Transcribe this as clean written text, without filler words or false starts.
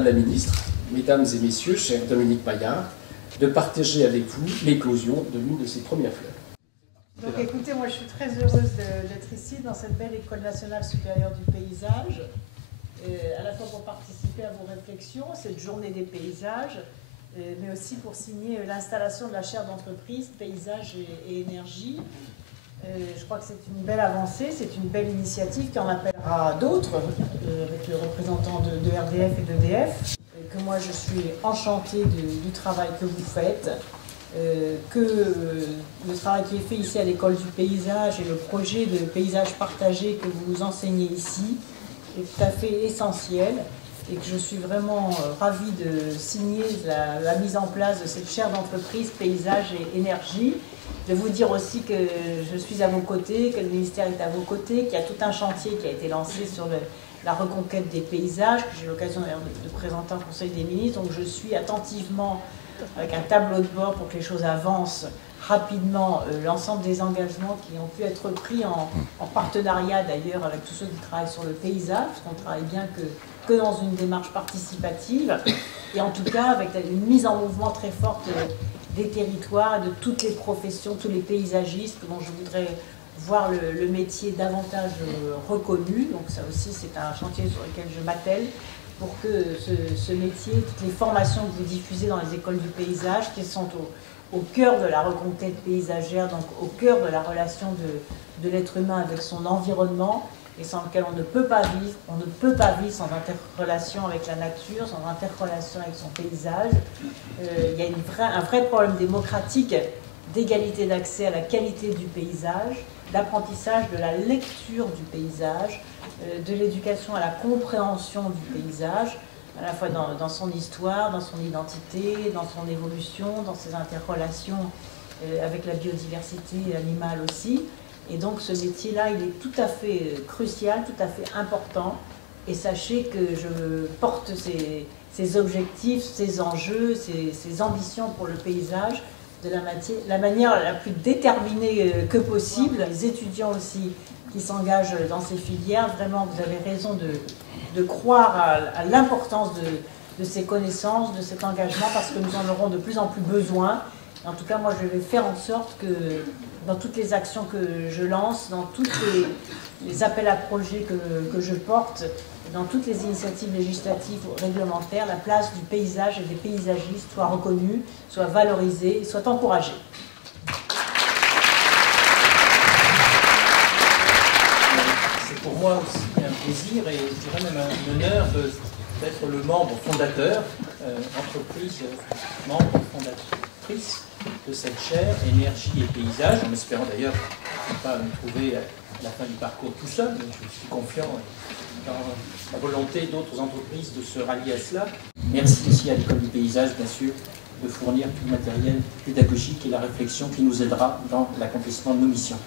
Madame la Ministre, Mesdames et Messieurs, cher Dominique Paillard, de partager avec vous l'éclosion de l'une de ses premières fleurs. Donc écoutez, moi je suis très heureuse d'être ici dans cette belle École nationale supérieure du paysage, à la fois pour participer à vos réflexions, cette journée des paysages, mais aussi pour signer l'installation de la chaire d'entreprise Paysage et Énergie. Je crois que c'est une belle avancée, c'est une belle initiative qui en appellera d'autres, avec les représentants de RDF et d'EDF, que moi je suis enchantée du travail que vous faites, que le travail qui est fait ici à l'école du paysage et le projet de paysage partagé que vous enseignez ici est tout à fait essentiel et que je suis vraiment ravie de signer la mise en place de cette chaire d'entreprise Paysage et Énergie. De vous dire aussi que je suis à vos côtés, que le ministère est à vos côtés, qu'il y a tout un chantier qui a été lancé sur la reconquête des paysages, que j'ai eu l'occasion d'ailleurs de présenter en Conseil des ministres. Donc je suis attentivement avec un tableau de bord pour que les choses avancent rapidement, l'ensemble des engagements qui ont pu être pris en partenariat d'ailleurs avec tous ceux qui travaillent sur le paysage, parce qu'on travaille bien que dans une démarche participative, et en tout cas avec une mise en mouvement très forte des territoires et de toutes les professions, tous les paysagistes, dont je voudrais voir le métier davantage reconnu. Donc ça aussi c'est un chantier sur lequel je m'attelle, pour que ce métier, toutes les formations que vous diffusez dans les écoles du paysage, qui sont au cœur de la reconquête paysagère, donc au cœur de la relation de l'être humain avec son environnement, et sans lequel on ne peut pas vivre. On ne peut pas vivre sans interrelation avec la nature, sans interrelation avec son paysage. Il y a un vrai problème démocratique d'égalité d'accès à la qualité du paysage, d'apprentissage de la lecture du paysage, de l'éducation à la compréhension du paysage, à la fois dans son histoire, dans son identité, dans son évolution, dans ses interrelations avec la biodiversité et l'animal aussi. Et donc ce métier-là, il est tout à fait crucial, tout à fait important. Et sachez que je porte ces objectifs, ces enjeux, ces ambitions pour le paysage de la manière la plus déterminée que possible. Les étudiants aussi qui s'engagent dans ces filières, vraiment vous avez raison de croire à l'importance de ces connaissances, de cet engagement, parce que nous en aurons de plus en plus besoin. En tout cas, moi je vais faire en sorte que dans toutes les actions que je lance, dans tous les appels à projets que je porte, dans toutes les initiatives législatives ou réglementaires, la place du paysage et des paysagistes soit reconnue, soit valorisée, soit encouragée. C'est pour moi aussi un plaisir et je dirais même un honneur d'être le membre fondateur, membre fondatrice de cette chaire Énergie et Paysage, en espérant d'ailleurs ne pas me trouver à la fin du parcours tout seul, mais je suis confiant dans la volonté d'autres entreprises de se rallier à cela. Merci aussi à l'École du Paysage, bien sûr, de fournir tout le matériel pédagogique et la réflexion qui nous aidera dans l'accomplissement de nos missions.